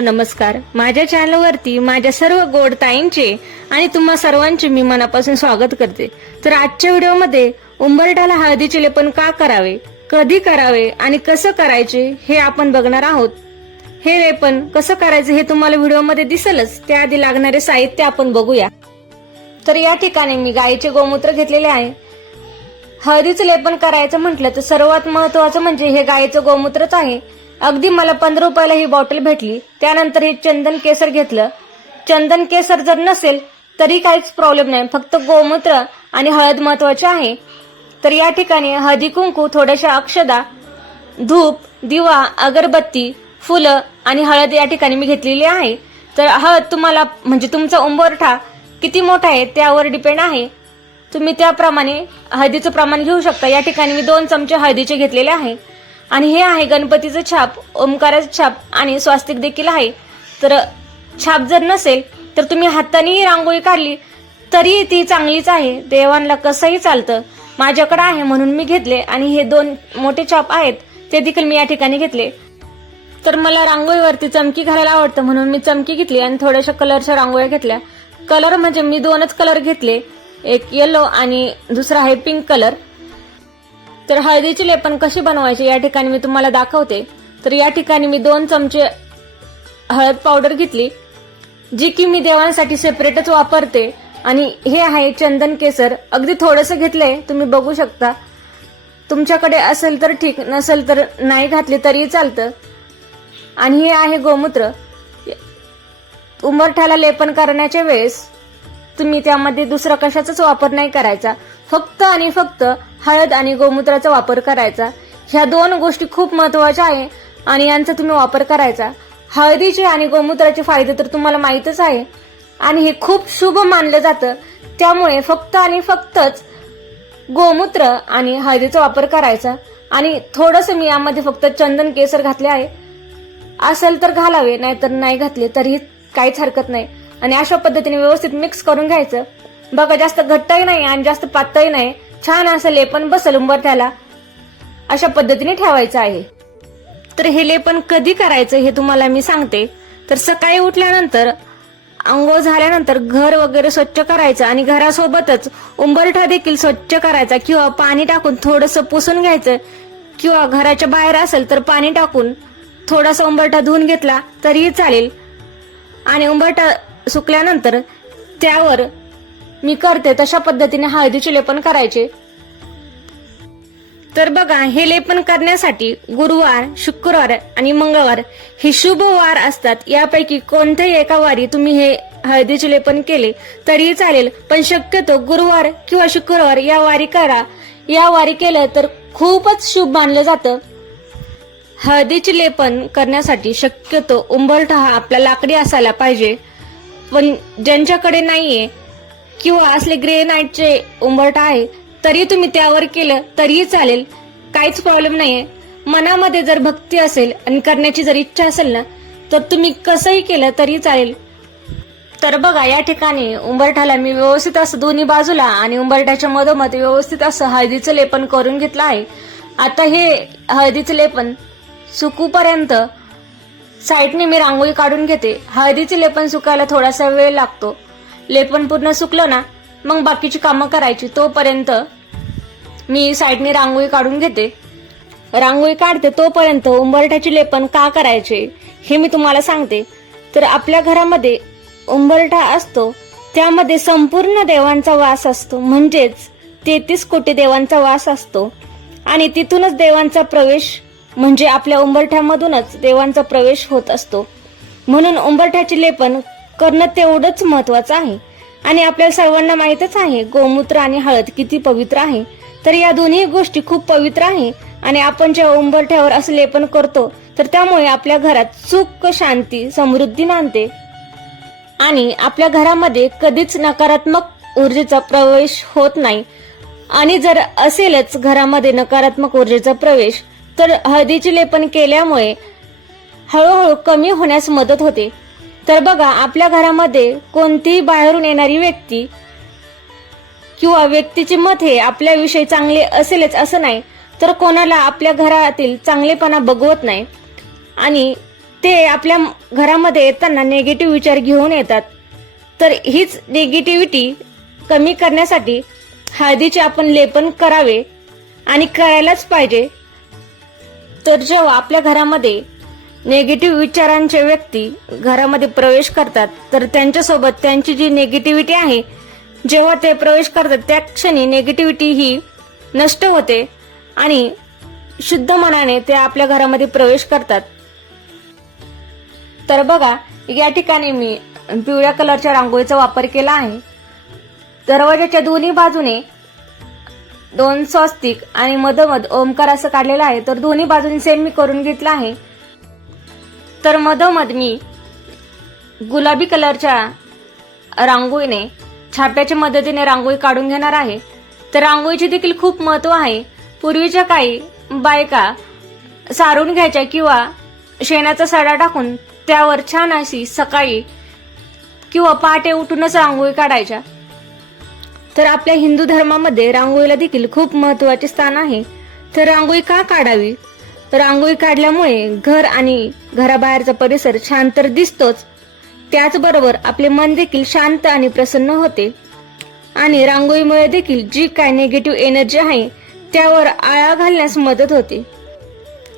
Hello नमस्कार. माझ्या चॅनलवरती माझ्या सर्व गोड ताईंचे आणि तुम्हा सर्वांचे मी मनापासून स्वागत करते. तर आजच्या व्हिडिओमध्ये उंबरठाला हळदीचे लेपन का करावे कधी करावे आणि कसं करायचे हे आपण बघणार आहोत. हे लेपन कसं करायचं हे तुम्हाला व्हिडिओमध्ये दिसेलच त्याआधी लागणारे साहित्य आपण बघूया. तर या ठिकाणी मी गाईचे गोमूत्र घेतलेले आहे. हळदीचं लेपन करायचं म्हटलं तर सर्वात महत्वाचं म्हणजे हे गायीचं गोमूत्रच आहे. अगदी मला पंधरा रुपयाला ही बॉटल भेटली. त्यानंतर हे चंदन केसर घेतलं. चंदन केसर जर नसेल तरी काहीच प्रॉब्लेम नाही. फक्त गोमूत्र आणि हळद महत्त्वाचे आहे. तर या ठिकाणी हळदी कुंकू थोड्याशा अक्षदा धूप दिवा अगरबत्ती फुलं आणि हळद या ठिकाणी मी घेतलेली आहे. तर हळद तुम्हाला म्हणजे तुमचा उंबरठा किती मोठा आहे त्यावर डिपेंड आहे. तुम्ही त्याप्रमाणे हळदीचं प्रमाण घेऊ शकता. या ठिकाणी मी दोन चमचे हळदीचे घेतलेले आहे. आणि हे आहे गणपतीचं छाप ओंकाराचं छाप आणि स्वास्तिक देखील आहे. तर छाप जर नसेल तर तुम्ही हातानेही रांगोळी काढली तरी ती चांगलीच आहे. देवांना कसंही चालतं माझ्याकडे आहे म्हणून मी घेतले आणि हे दोन मोठे छाप आहेत ते देखील मी या ठिकाणी घेतले. तर मला रांगोळीवरती चमकी घालायला आवडतं म्हणून मी चमकी घेतली आणि थोड्याशा कलरच्या रांगोळ्या घेतल्या. कलर म्हणजे मी दोनच कलर घेतले एक येलो आणि दुसरा आहे पिंक कलर तर हळदीची लेपन कशी बनवायची या ठिकाणी मी तुम्हाला दाखवते. तर या ठिकाणी मी दोन चमचे हळद पावडर घेतली जी की मी देवांसाठी सेपरेटच वापरते. आणि हे आहे चंदन केसर. अगदी थोडंसं घेतलंय तुम्ही बघू शकता. तुमच्याकडे असेल तर ठीक नसेल तर नाही घातले तरी चालतं. आणि हे आहे गोमूत्र. उंबरठ्याला लेपन करण्याच्या वेळेस तुम्ही त्यामध्ये दुसरा कशाचाच वापर नाही करायचा. फक्त आणि फक्त हळद आणि गोमूत्राचा वापर करायचा. ह्या दोन गोष्टी खूप महत्त्वाच्या आहे आणि यांचा तुम्ही वापर करायचा. हळदीचे आणि गोमूत्राचे फायदे तर तुम्हाला माहीतच आहे. आणि हे खूप शुभ मानलं जातं. त्यामुळे फक्त आणि फक्तच गोमूत्र आणि हळदीचा वापर करायचा. आणि थोडंसं मी यामध्ये फक्त चंदन केसर घातले आहे. असेल तर घालावे नाहीतर नाही घातले तरीही काहीच हरकत नाही. आणि अशा पद्धतीने व्यवस्थित मिक्स करून घ्यायचं. बघा जास्त घट्टही नाही आणि जास्त पातळही नाही. छान असं लेपन बसल उंबरठ्याला. अशा पद्धतीने ठेवायचं आहे. तर हे लेपन कधी करायचं हे तुम्हाला मी सांगते. तर सकाळी उठल्यानंतर आंघोळ झाल्यानंतर घर वगैरे स्वच्छ करायचं आणि घरासोबतच उंबरठा देखील स्वच्छ करायचा किंवा पाणी टाकून थोडस पुसून घ्यायचं. किंवा घराच्या बाहेर असेल तर पाणी टाकून थोडासा उंबरठा धुवून घेतला तरीही चालेल. आणि उंबरठा सुकल्यानंतर त्यावर मी करते तशा पद्धतीने हळदीचे लेपन करायचे. तर बघा हे लेपन करण्यासाठी गुरुवार शुक्रवार आणि मंगळवार हे शुभ वार असतात. यापैकी कोणत्याही एका वारी तुम्ही हे हळदीचे लेपन केले तरीही चालेल. पण शक्यतो गुरुवार किंवा शुक्रवार या वारी करा. या वारी केलं तर खूपच शुभ मानलं जातं. हळदीचे लेपन करण्यासाठी शक्यतो उंबरठा हा आपला लाकडी असायला पाहिजे. पण ज्यांच्याकडे नाहीये किंवा असले ग्रेनाईटचे उंबरट आहे तरी तुम्ही त्यावर केलं तरीही चालेल. काहीच प्रॉब्लेम नाहीये. मनामध्ये जर भक्ती असेल आणि करण्याची जर इच्छा असेल ना तर तुम्ही कसंही केलं तरी चालेल. तर बघा या ठिकाणी उंबरठ्याला मी व्यवस्थित असं दोन्ही बाजूला आणि उंबरठ्याच्या मधोमध व्यवस्थित असं हळदीचं लेपन करून घेतलं आहे. आता हे हळदीचं लेपन सुकूपर्यंत साईडने मी रांगोळी काढून घेते. हळदीचे लेपन सुकायला थोडासा वेळ लागतो. लेपन पूर्ण सुकलं ना मग बाकीची कामं करायची तोपर्यंत मी साईडने रांगोळी काढून घेते. रांगोळी काढते तोपर्यंत उंबरठ्याचे लेपन का करायचे हे मी तुम्हाला सांगते. तर आपल्या घरामध्ये उंबरठा असतो त्यामध्ये संपूर्ण देवांचा वास असतो म्हणजेच तेहतीस कोटी देवांचा वास असतो. आणि तिथूनच देवांचा प्रवेश म्हणजे आपल्या उंबरठ्यामधूनच देवांचा प्रवेश होत असतो. म्हणून उंबरठ्याचे लेपन करणं तेवढंच महत्वाचं आहे. आणि आपल्या सर्वांना माहीतच आहे गोमूत्र आणि हळद किती पवित्र आहे. तर या दोन्ही गोष्टी खूप पवित्र आहे. आणि आपण जेव्हा उंबरठ्यावर असं लेपन करतो तर त्यामुळे आपल्या घरात सुख शांती समृद्धी नांदते आणि आपल्या घरामध्ये कधीच नकारात्मक ऊर्जेचा प्रवेश होत नाही. आणि जर असेलच घरामध्ये नकारात्मक ऊर्जेचा प्रवेश तर हळदीचे लेपन केल्यामुळे हळूहळू कमी होण्यास मदत होते. तर बघा आपल्या घरामध्ये कोणतीही बाहेरून येणारी व्यक्ती किंवा व्यक्तीचे मत हे आपल्याविषयी चांगले असेलच असं नाही तर कोणाला आपल्या घरातील चांगलेपणा बघवत नाही. आणि ते आपल्या घरामध्ये येताना नेगेटिव्ह विचार घेऊन येतात. तर हीच निगेटिव्हिटी कमी करण्यासाठी हळदीचे आपण लेपन करावे आणि करायलाच पाहिजे. तर जेव्हा आपल्या घरामध्ये नेगेटिव्ह विचारांचे व्यक्ती घरामध्ये प्रवेश करतात. तर त्यांच्यासोबत त्यांची जी नेगेटिव्हिटी आहे जेव्हा ते प्रवेश करतात त्या क्षणी नेगेटिव्हिटी ही नष्ट होते आणि शुद्ध मनाने ते आपल्या घरामध्ये प्रवेश करतात. तर बघा या ठिकाणी मी पिवळ्या कलरच्या रांगोळीचा वापर केला आहे. दरवाजाच्या दोन्ही बाजूने दोन स्वस्तिक आणि मधोमध ओमकार असं काढलेलं आहे. तर दोन्ही बाजूने सेम मी करून घेतलं आहे. तर मधोमध मी गुलाबी कलरच्या रांगोळीने छाप्याच्या मदतीने रांगोळी काढून घेणार आहे. तर रांगोळीचे देखील खूप महत्त्व आहे. पूर्वीच्या काही बायका सारून घ्यायच्या किंवा शेणाचा सडा टाकून त्यावर छान अशी सकाळी किंवा पहाटे उठूनच रांगोळी काढायच्या. तर आपल्या हिंदू धर्मामध्ये रांगोळीला देखील खूप महत्त्वाचे स्थान आहे. तर रांगोळी का काढावी? रांगोळी काढल्यामुळे घर आणि घराबाहेरचा परिसर छान तर दिसतोच. त्याचबरोबर आपले मन देखील शांत आणि प्रसन्न होते. आणि रांगोळीमुळे देखील जी काय निगेटिव्ह एनर्जी आहे त्यावर आळा घालण्यास मदत होते.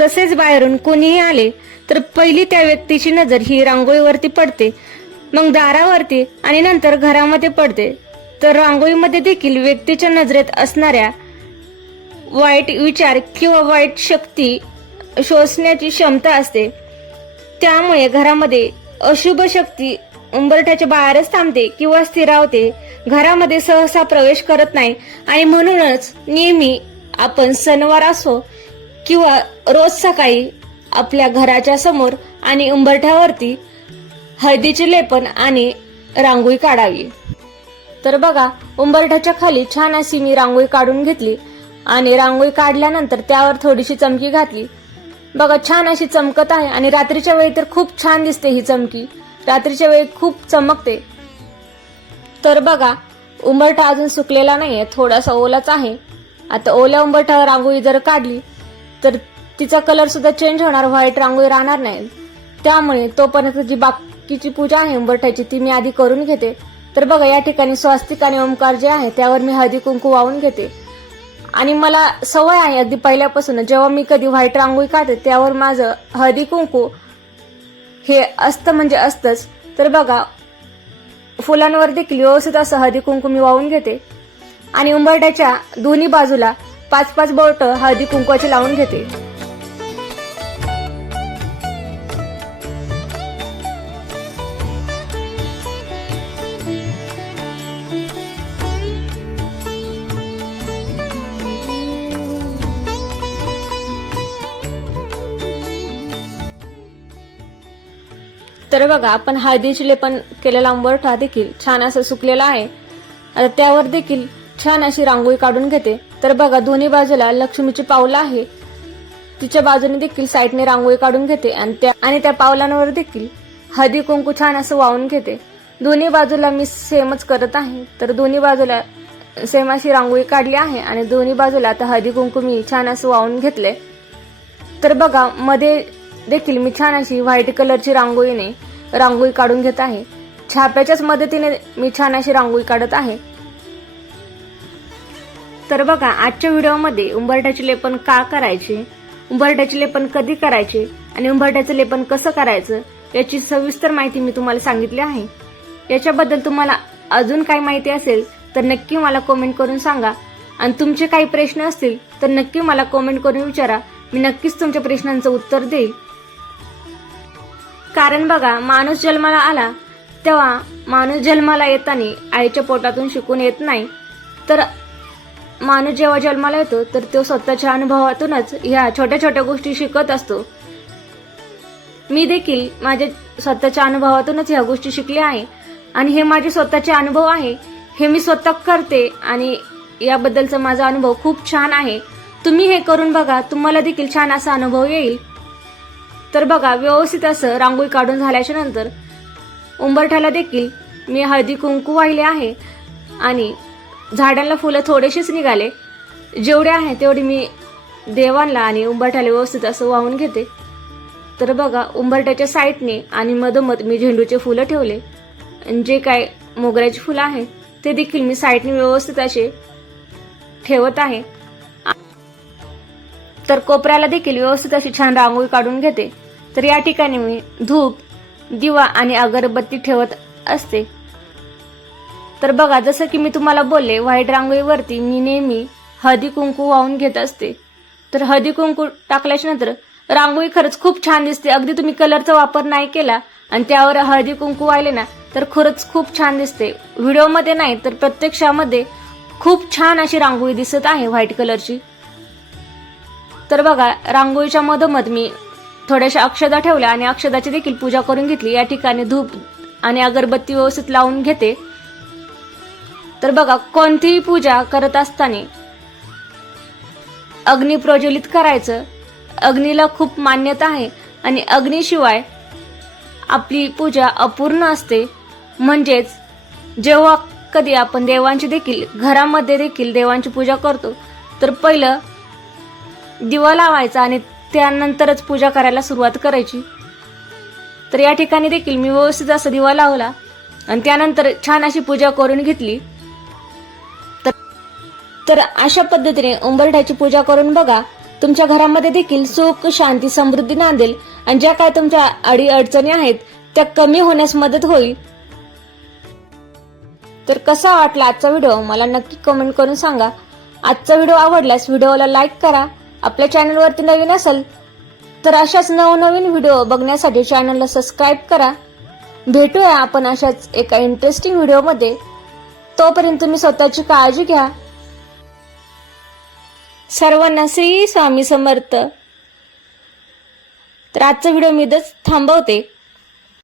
तसेच बाहेरून कोणीही आले तर पहिली त्या व्यक्तीची नजर ही रांगोळीवरती पडते. मग दारावरती आणि नंतर घरामध्ये पडते. तर रांगोळीमध्ये देखील व्यक्तीच्या नजरेत असणाऱ्या वाईट विचार किंवा वाईट शक्ती शोषण्याची क्षमता असते. त्यामुळे घरामध्ये अशुभ शक्ती उंबरठ्याच्या बाहेरच थांबते किंवा स्थिरावते. घरामध्ये सहसा प्रवेश करत नाही आणि म्हणूनच नेहमी आपण सणवार असो किंवा रोज सकाळी आपल्या घराच्या समोर आणि उंबरठ्यावरती हळदीचे लेपन आणि रांगोळी काढावी. तर बघा उंबरठ्याच्या खाली छान अशी मी रांगोळी काढून घेतली आणि रांगोळी काढल्यानंतर त्यावर थोडीशी चमकी घातली. बघा छान अशी चमकत आहे आणि रात्रीच्या वेळी तर खूप छान दिसते ही चमकी. रात्रीच्या वेळी खूप चमकते. तर बघा उंबरठा अजून सुकलेला नाही आहे थोडासा ओलाच आहे. आता ओल्या उंबरठ्यावर रांगोळी जर काढली तर तिचा कलर सुद्धा चेंज होणार व्हाईट रांगोळी राहणार नाही. त्यामुळे तोपर्यंत जी बाकीची पूजा आहे उंबरठ्याची ती मी आधी करून घेते. तर बघा या ठिकाणी स्वास्तिक आणि ओंकार जे आहे त्यावर मी हळदी कुंकू वाहून घेते. आणि मला सवय आहे अगदी पहिल्यापासून. जेव्हा मी कधी व्हाईट रांगोळी काढते त्यावर माझं हळदी कुंकू हे असतं म्हणजे असतंच. तर बघा फुलांवर देखील व्यवस्थित असं हळदी कुंकू मी वाहून घेते. आणि उंबरट्याच्या दोन्ही बाजूला पाच पाच बोट हळदी कुंकवाची लावून घेते. तर बघा आपण हळदीची लेपन केलेला उंबरठा देखील छान असं सुकलेला आहे. आता त्यावर देखील छान अशी रांगोळी काढून घेते. तर बघा दोन्ही बाजूला लक्ष्मीची पावलं आहे. तिच्या बाजूने देखील साईडने रांगोळी काढून घेते आणि त्या आणि त्या पावलांवर देखील हळदी कुंकू छान असं वाहून घेते. दोन्ही बाजूला मी सेमच करत आहे. तर दोन्ही बाजूला सेम अशी रांगोळी काढली आहे आणि दोन्ही बाजूला आता हळदी कुंकू मी छान असं वाहून घेतले तर बघा मध्ये देखील मी छान अशी व्हाईट कलरची रांगोळीने रांगोळी काढून घेत आहे. छाप्याच्याच मदतीने मी छान अशी रांगोळी काढत आहे. तर बघा आजच्या व्हिडिओमध्ये उंबरट्याचे लेपन का करायचे? उंबरट्याचे लेपन कधी करायचे? आणि उंबरट्याचं लेपन कसं करायचं? याची सविस्तर माहिती मी तुम्हाला सांगितली आहे. याच्याबद्दल तुम्हाला अजून काही माहिती असेल तर नक्की मला कॉमेंट करून सांगा. आणि तुमचे काही प्रश्न असतील तर नक्की मला कॉमेंट करून विचारा. मी नक्कीच तुमच्या प्रश्नांचं उत्तर देईल. कारण बघा माणूस जन्माला आला तेव्हा माणूस जन्माला येताना आईच्या पोटातून शिकून येत नाही. तर माणूस जेव्हा जन्माला येतो तर तो स्वतःच्या अनुभवातूनच ह्या छोट्या छोट्या गोष्टी शिकत असतो. मी देखील माझ्या स्वतःच्या अनुभवातूनच ह्या गोष्टी शिकल्या आहे. आणि हे माझे स्वतःचे अनुभव आहे हे मी स्वतः करते आणि याबद्दलचा माझा अनुभव खूप छान आहे. तुम्ही हे करून बघा तुम्हाला देखील छान असा अनुभव येईल. तर बघा व्यवस्थित असं रांगोळी काढून झाल्याच्यानंतर उंबरठ्याला देखील मी हळदी कुंकू वाहिले आहे आणि झाडांना फुलं थोडेसेच निघाले. जेवढे आहे तेवढी मी देवांना आणि उंबरठ्याला व्यवस्थित असं वाहून घेते. तर बघा उंबरठ्याच्या साईडने आणि मधोमध मी झेंडूचे फुलं ठेवले. जे काय मोगऱ्याची फुलं आहे ते देखील मी साईडने व्यवस्थित असे ठेवत आहे. तर कोपऱ्याला देखील व्यवस्थित अशी छान रांगोळी काढून घेते. तर या ठिकाणी मी धूप दिवा आणि अगरबत्ती ठेवत असते. तर बघा जसं की मी तुम्हाला बोलले व्हाईट रांगोळीवरती मी नेहमी हळदी कुंकू वाहून घेत असते. तर हळदी कुंकू टाकल्याच्या नंतर रांगोळी खरंच खूप छान दिसते. अगदी तुम्ही कलरचा वापर नाही केला आणि त्यावर हळदी कुंकू वाहिले ना तर खरंच खूप छान दिसते. व्हिडिओमध्ये नाही तर प्रत्यक्षामध्ये खूप छान अशी रांगोळी दिसत आहे व्हाईट कलरची. तर बघा रांगोळीच्या मधोमध मी थोड्याशा अक्षदा ठेवल्या आणि अक्षदाची देखील पूजा करून घेतली. या ठिकाणी धूप आणि अगरबत्ती व्यवस्थित लावून घेते. तर बघा कोणतीही पूजा करत असताना अग्नी प्रज्वलित करायचं. अग्नीला खूप मान्यता आहे आणि अग्नीशिवाय आपली पूजा अपूर्ण असते. म्हणजेच जेव्हा कधी आपण देवांची देखील घरामध्ये देखील देवांची पूजा करतो तर पहिलं दिवा लावायचा आणि त्यानंतरच पूजा करायला सुरुवात करायची. तर या ठिकाणी देखील मी व्यवस्थित असा दिवा लावला आणि त्यानंतर छान अशी पूजा करून घेतली. तर तर अशा पद्धतीने उंबरठ्याची पूजा करून बघा तुमच्या घरामध्ये देखील सुख शांती समृद्धी नांदेल आणि ज्या काय तुमच्या अडी अडचणी आहेत त्या कमी होण्यास मदत होईल. तर कसा वाटला आजचा व्हिडिओ? मला नक्की कमेंट करून सांगा. आजचा व्हिडिओ आवडल्यास व्हिडिओला लाईक करा. आपल्या चॅनलवरती नवीन असेल तर अशाच नवनवीन व्हिडिओ बघण्यासाठी चॅनलला सबस्क्राईब करा. भेटूया आपण अशाच एका इंटरेस्टिंग व्हिडिओमध्ये. तोपर्यंत तुम्ही स्वतःची काळजी घ्या. सर्वांना श्री स्वामी समर्थ. तर आजचा व्हिडिओ मी इथंच थांबवते.